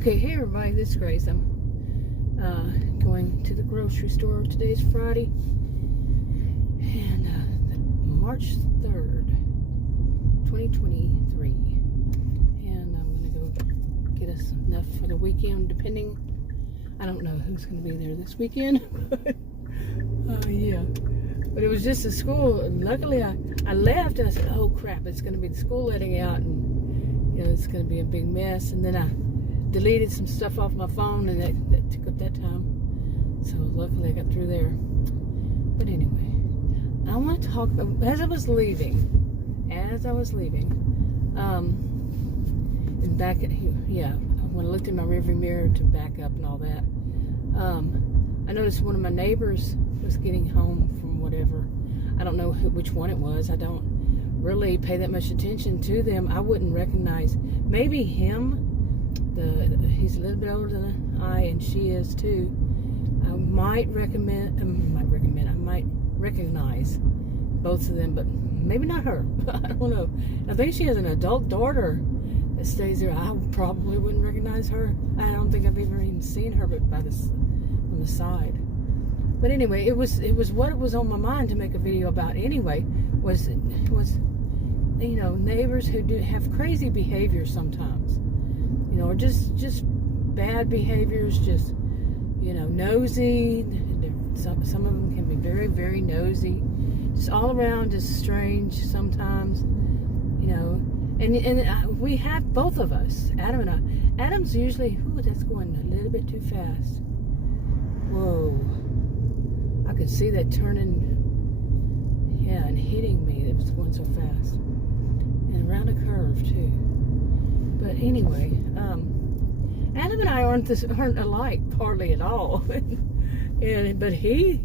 Okay, hey everybody, this is Grace. I'm going to the grocery store. Today's Friday, and March 3rd, 2023. And I'm going to go get us enough for the weekend, depending. I don't know who's going to be there this weekend. Yeah. But it was just a school. Luckily, I left and I said, oh crap, it's going to be the school letting out, and it's going to be a big mess. And then I deleted some stuff off my phone, and that took up that time. So luckily I got through there. But anyway, I want to talk about, as I was leaving, and back at, when I looked in my rearview mirror to back up and all that, I noticed one of my neighbors was getting home from whatever. I don't know which one it was. I don't really pay that much attention to them. I wouldn't recognize, maybe him. He's a little bit older than I, and she is too. I might recognize both of them, but maybe not her. I don't know. I think she has an adult daughter that stays there. I probably wouldn't recognize her. I don't think I've ever even seen her, but on the side. But anyway, it was what was on my mind to make a video about. Anyway, was neighbors who do have crazy behavior sometimes. Or just bad behaviors, just, nosy. Some of them can be very, very nosy. Just all around, just strange sometimes, And we have both of us, Adam and I. Adam's usually, that's going a little bit too fast. Whoa. I could see that turning, and hitting me. It was going so fast. And around a curve, too. But anyway, Adam and I aren't alike hardly at all, but he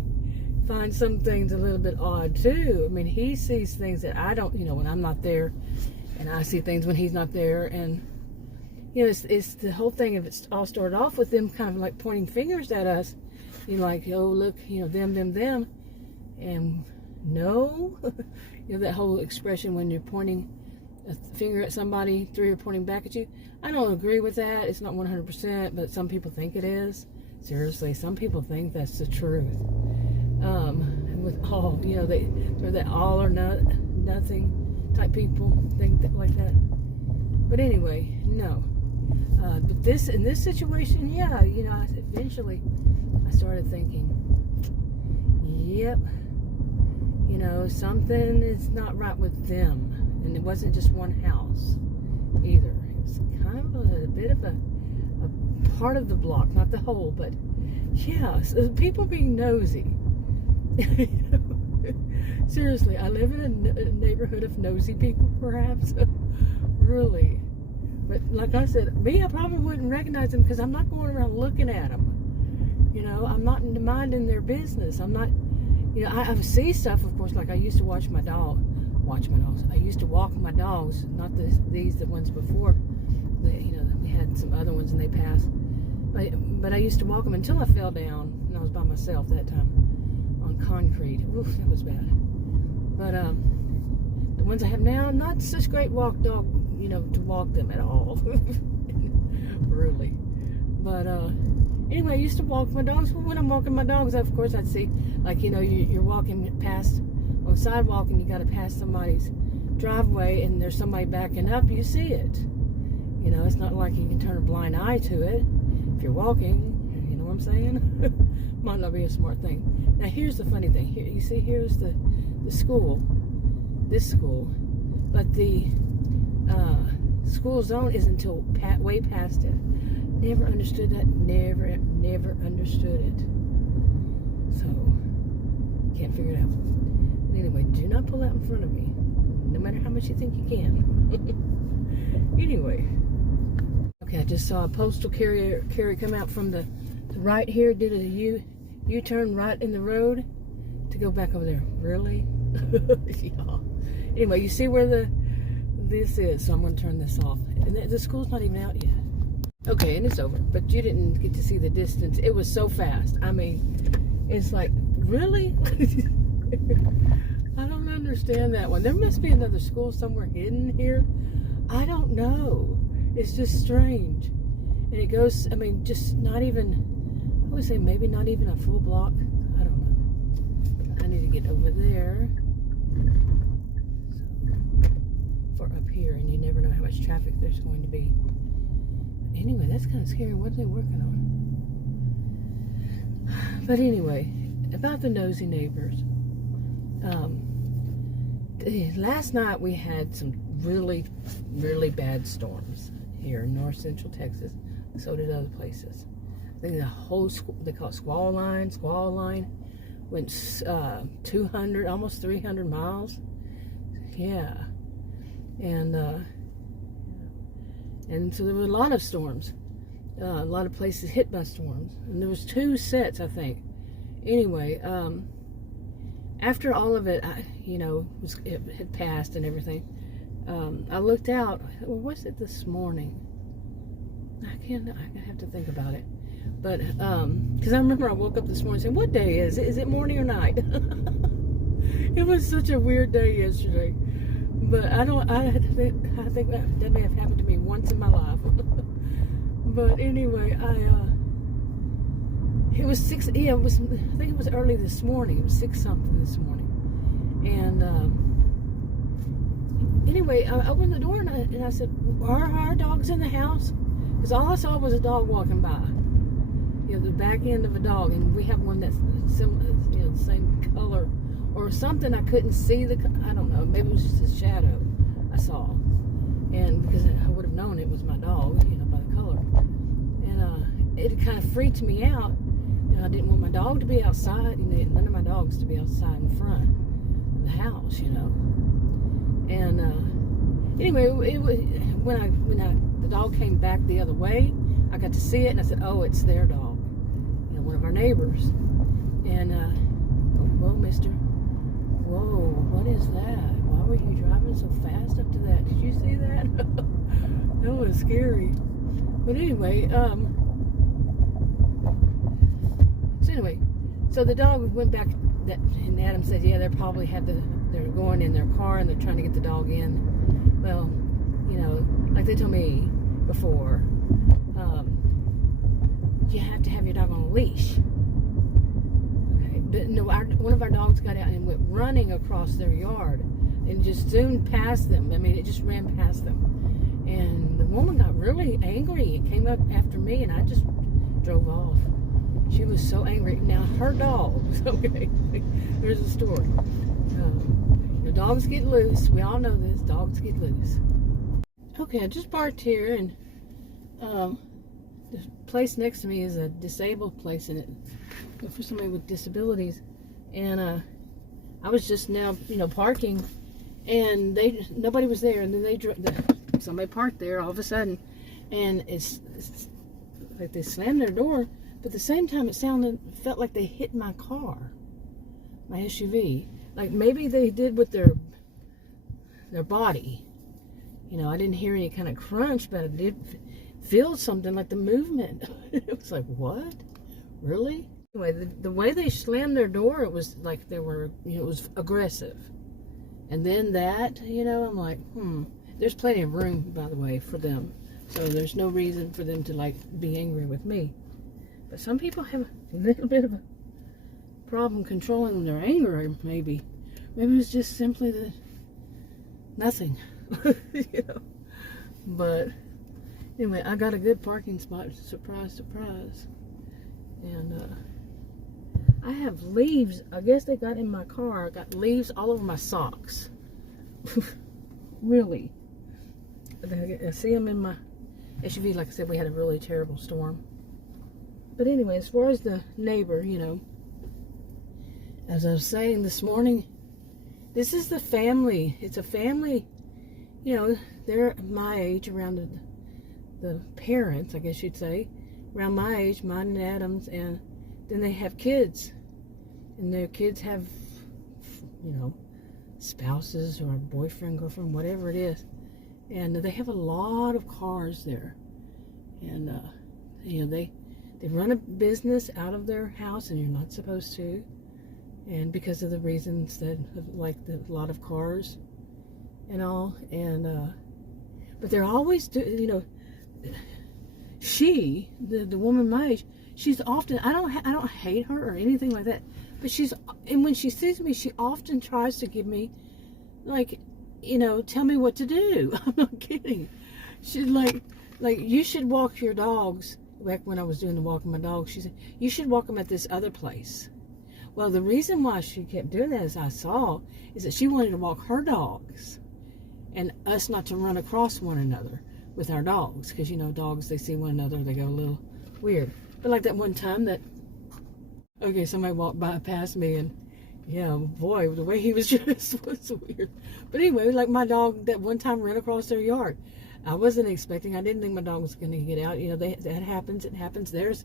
finds some things a little bit odd too. I mean, he sees things that I don't, when I'm not there, and I see things when he's not there, and it's the whole thing. If it's all started off with them kind of like pointing fingers at us, like, oh look, them, and no, that whole expression when you're pointing a finger at somebody, three are pointing back at you. I don't agree with that. It's not 100%, but some people think it is. Seriously, some people think that's the truth. With all, they're that all or nothing type people, think that like that. But anyway, no. But in this situation, eventually I started thinking, yep, something is not right with them. And it wasn't just one house either. It was kind of a bit of a part of the block, not the whole, but so people being nosy. Seriously, I live in a neighborhood of nosy people, perhaps. Really. But like I said, I probably wouldn't recognize them because I'm not going around looking at them. I'm not minding their business. I'm not, I see stuff, of course, like I used to watch my dogs. I used to walk my dogs, not the ones before. We had some other ones and they passed. But I used to walk them until I fell down, and I was by myself that time on concrete. Oof, that was bad. But the ones I have now, not such great walk dog, to walk them at all. Really. But anyway, I used to walk my dogs. When I'm walking my dogs, of course, I'd see, like, you're walking past on the sidewalk and you got to pass somebody's driveway and there's somebody backing up, you see it. It's not like you can turn a blind eye to it if you're walking. You know what I'm saying? Might not be a smart thing. Now here's the funny thing. Here, you see, here's the school, this school, but the school zone is until way past it. Never understood that. Never understood it. So can't figure it out. Anyway, do not pull out in front of me, no matter how much you think you can. Anyway, okay, I just saw a postal carrier come out from the right here, did a U-turn right in the road to go back over there. Really? Yeah. Anyway, you see where this is, so I'm going to turn this off. And the school's not even out yet. Okay, and it's over, but you didn't get to see the distance. It was so fast. I mean, it's like, really? I don't understand that one. There must be another school somewhere hidden here. I don't know. It's just strange. And it goes, I mean, just not even, I would say maybe not even a full block. I don't know. I need to get over there. So, for up here, and you never know how much traffic there's going to be. But anyway, that's kind of scary. What are they working on? But anyway, about the nosy neighbors. Last night we had some really, really bad storms here in north central Texas. So did other places. I think the whole, they call it squall line, went 200, almost 300 miles. Yeah. And so there were a lot of storms. A lot of places hit by storms. And there was 2 sets, I think. Anyway, after all of it, it had passed and everything, I looked out. Well, was it this morning? I have to think about it. But, because I remember I woke up this morning and said, what day is it? Is it morning or night? It was such a weird day yesterday. But I think that may have happened to me once in my life. But anyway, it was 6, yeah, I think it was early this morning. It was 6 something this morning. And, anyway, I opened the door and I said, are our dogs in the house? Because all I saw was a dog walking by. The back end of a dog. And we have one that's similar, the same color. Or something. I couldn't see I don't know. Maybe it was just a shadow I saw. And because I would have known it was my dog, by the color. And it kind of freaked me out. I didn't want my dog to be outside. None of my dogs to be outside in front of the house, And anyway, it was, when the dog came back the other way, I got to see it, and I said, "Oh, it's their dog, one of our neighbors." And whoa, mister, whoa, what is that? Why were you driving so fast up to that? Did you see that? That was scary. But anyway, so the dog went back, and Adam said, yeah, they're going in their car and they're trying to get the dog in. Well, like they told me before, you have to have your dog on a leash. Okay, but no, one of our dogs got out and went running across their yard and just zoomed past them. I mean, it just ran past them. And the woman got really angry and came up after me, and I just drove off. She was so angry. Now, her dogs, okay, there's a story. Dogs get loose. We all know this. Dogs get loose. Okay, I just parked here, and the place next to me is a disabled place, and it for somebody with disabilities. And I was just now, parking, and nobody was there, and then somebody parked there all of a sudden, and it's like they slammed their door. But at the same time, it felt like they hit my car, my SUV. Like maybe they did with their body. I didn't hear any kind of crunch, but I did feel something like the movement. It was like, what? Really? Anyway, the way they slammed their door, it was like they were, it was aggressive. And then that, I'm like, There's plenty of room, by the way, for them. So there's no reason for them to, be angry with me. But some people have a little bit of a problem controlling their anger, maybe. Maybe it was just simply nothing, But anyway, I got a good parking spot. Surprise, surprise. And I have leaves. I guess they got in my car. I got leaves all over my socks. Really. I see them in my SUV. Like I said, we had a really terrible storm. But anyway, as far as the neighbor, as I was saying this morning, this is the family. It's a family, they're my age, around the parents, I guess you'd say, around my age, mine and Adam's, and then they have kids. And their kids have, spouses or boyfriend, girlfriend, whatever it is. And they have a lot of cars there. And, they run a business out of their house, and you're not supposed to. And because of the reasons that, like a lot of cars and all. And, but they're always, the woman my age, she's often, I don't hate her or anything like that, but and when she sees me, she often tries to give me, like, tell me what to do. I'm not kidding. She's like, you should walk your dogs. Back when I was doing the walking my dogs, she said, you should walk them at this other place. Well, the reason why she kept doing that, as I saw, is that she wanted to walk her dogs and us not to run across one another with our dogs. Because, dogs, they see one another, they go a little weird. But like that one time that, somebody walked past me, and yeah, boy, the way he was dressed was weird. But anyway, like my dog that one time ran across their yard. I wasn't expecting, I didn't think my dog was going to get out. That happens, it happens. There's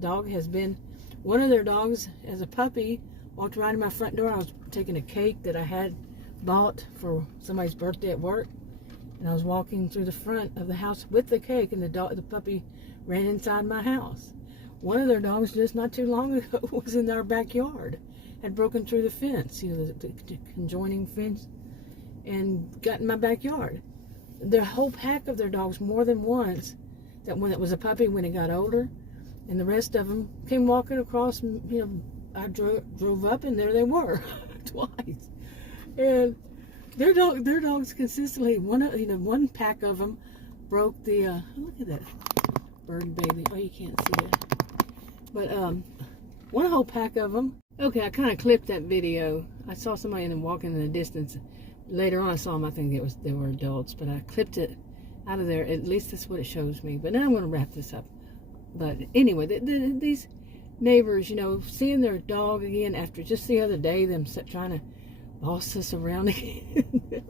dog has been, one of their dogs as a puppy walked right in my front door. I was taking a cake that I had bought for somebody's birthday at work, and I was walking through the front of the house with the cake, and the puppy ran inside my house. One of their dogs just not too long ago was in our backyard, had broken through the fence, the conjoining fence, and got in my backyard. The whole pack of their dogs, more than once, that one that was a puppy when it got older, and the rest of them came walking across. I drove up, and there they were twice. And their dogs consistently, one pack of them broke the look at that bird baby. Oh, you can't see it, but one whole pack of them. Okay, I kind of clipped that video. I saw somebody walking in the distance. Later on, I saw them. I think they were adults, but I clipped it out of there. At least that's what it shows me. But now I'm going to wrap this up. But anyway, these neighbors, seeing their dog again after just the other day, them trying to boss us around again.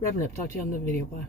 Wrapping up. Talk to you on the video. Bye.